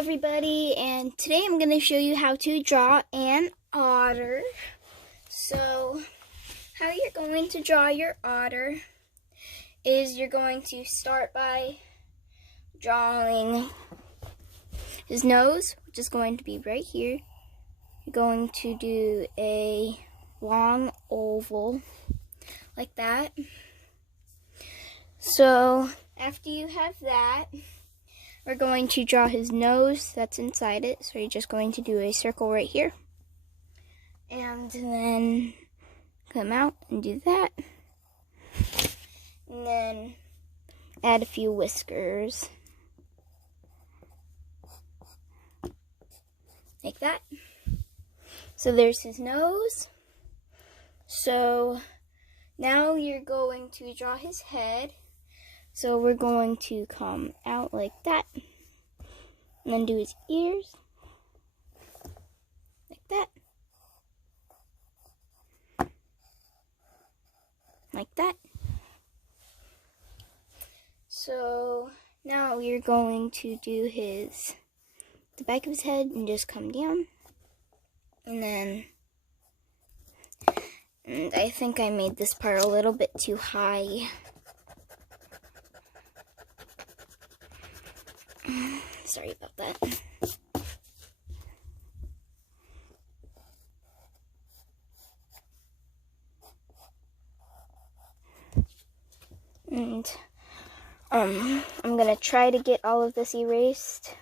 everybody, and today I'm going to show you how to draw an otter. So how you're going to draw your otter is you're going to start by drawing his nose, which is going to be right here. You're going to do a long oval like that. So after you have that, we're going to draw his nose that's inside it. So you're just going to do a circle right here. And then come out and do that. And then add a few whiskers. Like that. So there's his nose. So now you're going to draw his head. So we're going to come out like that, and then do his ears, like that, like that. So now we're going to do the back of his head and just come down, and I think I made this part a little bit too high. Sorry about that. And I'm gonna try to get all of this erased.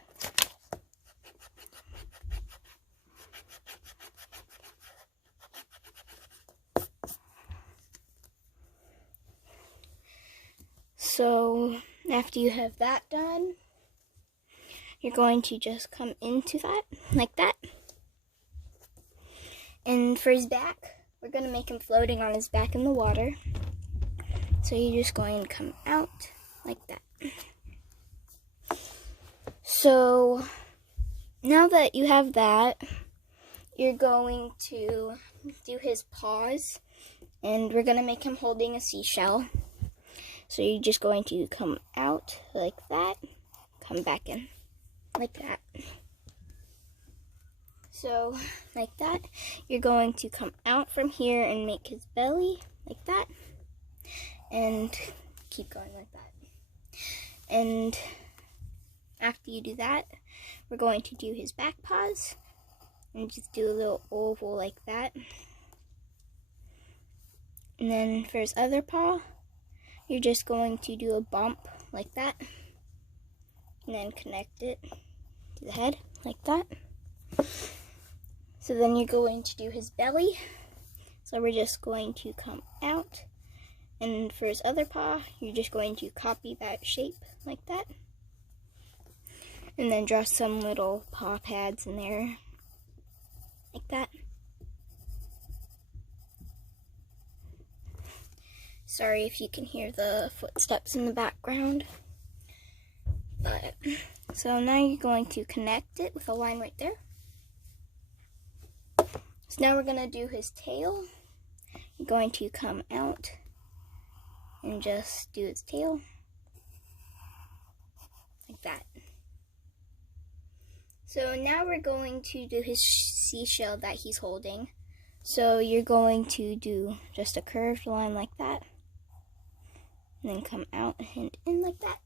So after you have that done, you're going to just come into that, like that. And for his back, we're going to make him floating on his back in the water. So you're just going to come out like that. So now that you have that, you're going to do his paws. And we're going to make him holding a seashell. So you're just going to come out like that, come back in. Like that. So, like that, you're going to come out from here and make his belly, like that, and keep going like that. And after you do that, we're going to do his back paws, and just do a little oval like that. And then for his other paw, you're just going to do a bump like that, and then connect it to the head like that. So then you're going to do his belly. So we're just going to come out, and for his other paw, you're just going to copy that shape like that, and then draw some little paw pads in there like that. Sorry if you can hear the footsteps in the background. But so now you're going to connect it with a line right there. So now we're going to do his tail. You're going to come out and just do his tail like that. So now we're going to do his seashell that he's holding. So you're going to do just a curved line like that, and then come out and in like that.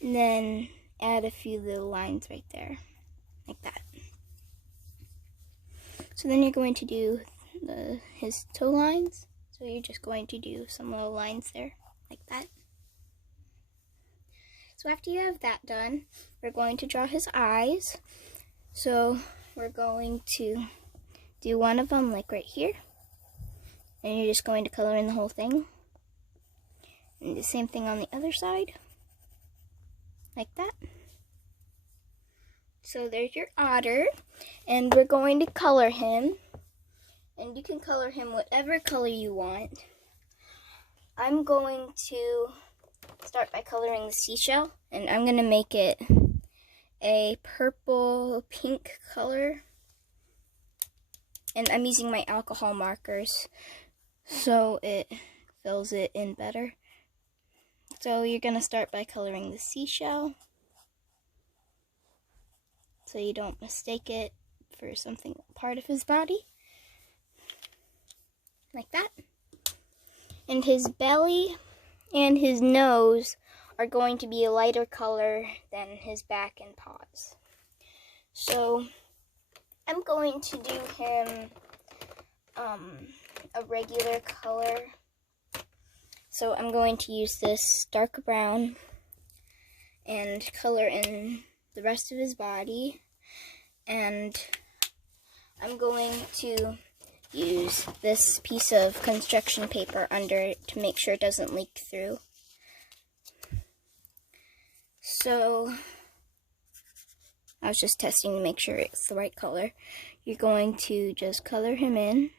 And then add a few little lines right there, like that. So then you're going to do his toe lines. So you're just going to do some little lines there, like that. So after you have that done, we're going to draw his eyes. So we're going to do one of them like right here. And you're just going to color in the whole thing. And the same thing on the other side. Like that. So there's your otter, and we're going to color him, and you can color him whatever color you want. I'm going to start by coloring the seashell, and I'm going to make it a purple pink color, and I'm using my alcohol markers so it fills it in better. So you're going to start by coloring the seashell. so you don't mistake it for something part of his body. Like that. And his belly and his nose are going to be a lighter color than his back and paws. So I'm going to do him a regular color. So I'm going to use this dark brown and color in the rest of his body. And I'm going to use this piece of construction paper under it to make sure it doesn't leak through. So I was just testing to make sure it's the right color. You're going to just color him in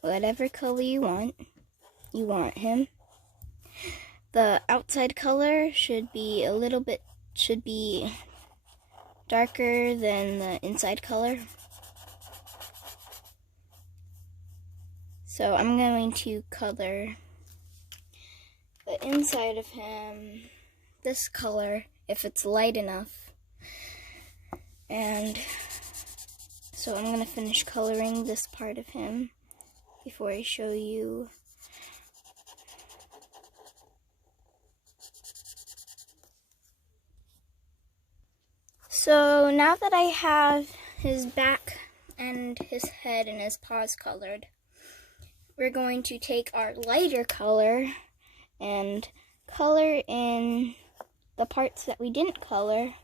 whatever color you want him. The outside color should be darker than the inside color. So I'm going to color the inside of him this color if it's light enough. And so I'm going to finish coloring this part of him before I show you. So now that I have his back and his head and his paws colored, we're going to take our lighter color and color in the parts that we didn't color,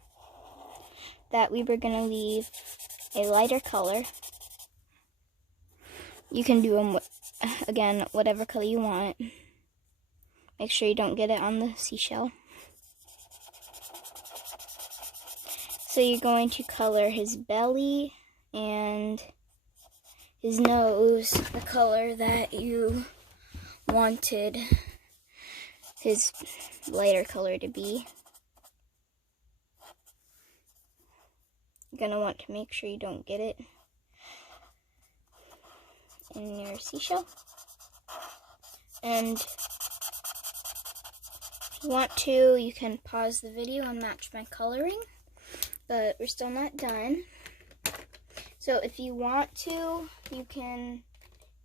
that we were going to leave a lighter color. You can do them, again, whatever color you want. Make sure you don't get it on the seashell. So you're going to color his belly and his nose the color that you wanted his lighter color to be. You're going to want to make sure you don't get it in your seashell. And if you want to, you can pause the video and match my coloring, but we're still not done. So if you want to, you can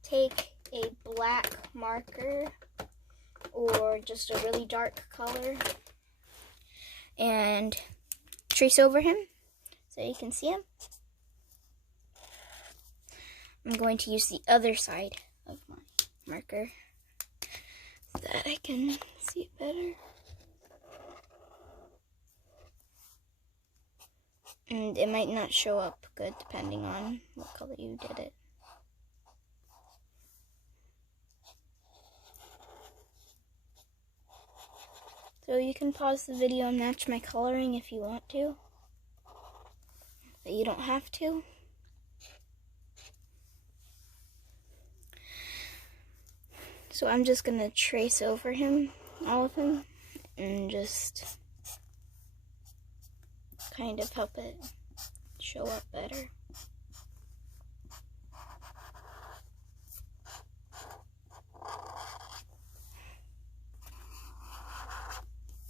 take a black marker or just a really dark color and trace over him so you can see him. I'm going to use the other side of my marker so that I can see it better. And it might not show up good depending on what color you did it. So you can pause the video and match my coloring if you want to, but you don't have to. So I'm just going to trace over him, all of him, and just kind of help it show up better.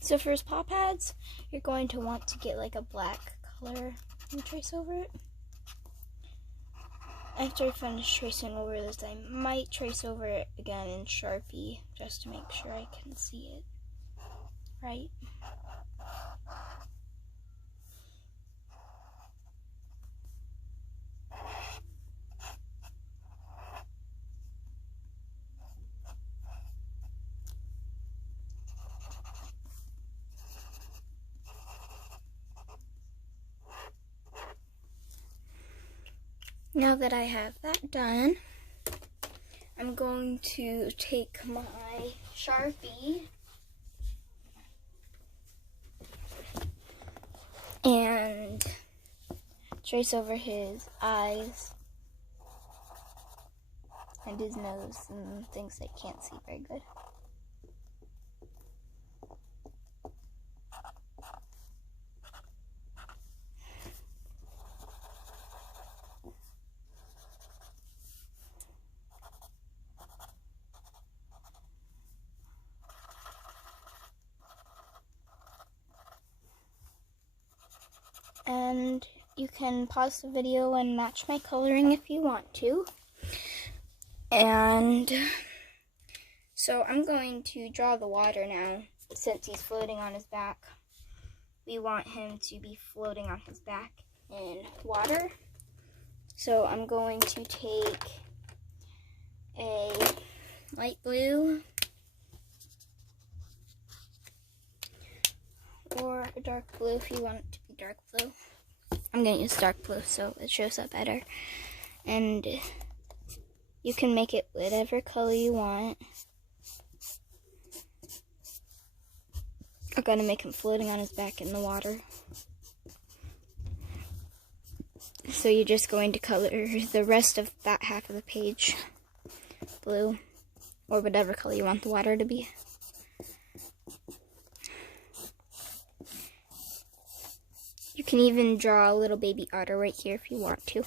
So for his paw pads, you're going to want to get like a black color and trace over it. After I finish tracing over this, I might trace over it again in Sharpie just to make sure I can see it right. Now that I have that done, I'm going to take my Sharpie and trace over his eyes and his nose and things I can't see very good. And you can pause the video and match my coloring if you want to. And so I'm going to draw the water now, since he's floating on his back. We want him to be floating on his back in water. So I'm going to take a light blue or a dark blue if you want it to be dark blue. I'm going to use dark blue so it shows up better. And you can make it whatever color you want. I'm going to make him floating on his back in the water. So you're just going to color the rest of that half of the page blue, or whatever color you want the water to be. You can even draw a little baby otter right here if you want to.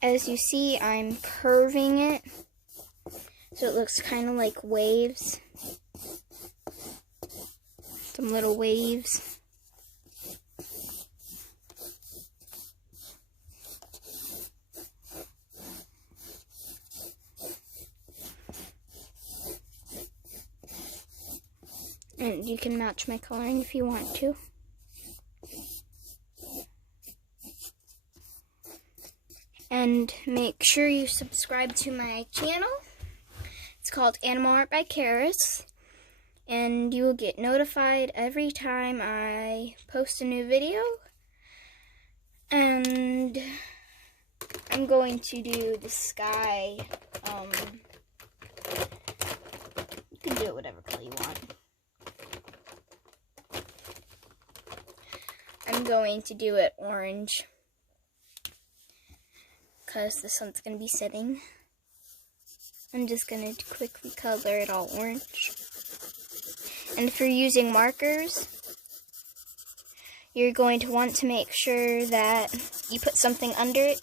As you see, I'm curving it so it looks kind of like waves. Some little waves. And you can match my coloring if you want to. And make sure you subscribe to my channel. It's called Animal Art by Karis. And you will get notified every time I post a new video. And I'm going to do the sky. You can do it whatever color you want. I'm going to do it orange, because the sun's going to be setting. I'm just going to quickly color it all orange. And if you're using markers, you're going to want to make sure that you put something under it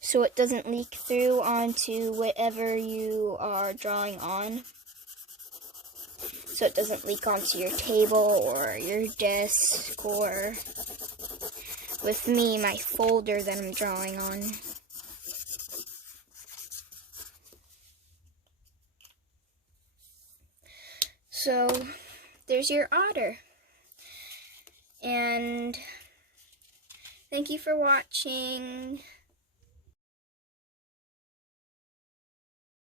so it doesn't leak through onto whatever you are drawing on. So it doesn't leak onto your table or your desk or, with me, my folder that I'm drawing on. So there's your otter. And thank you for watching.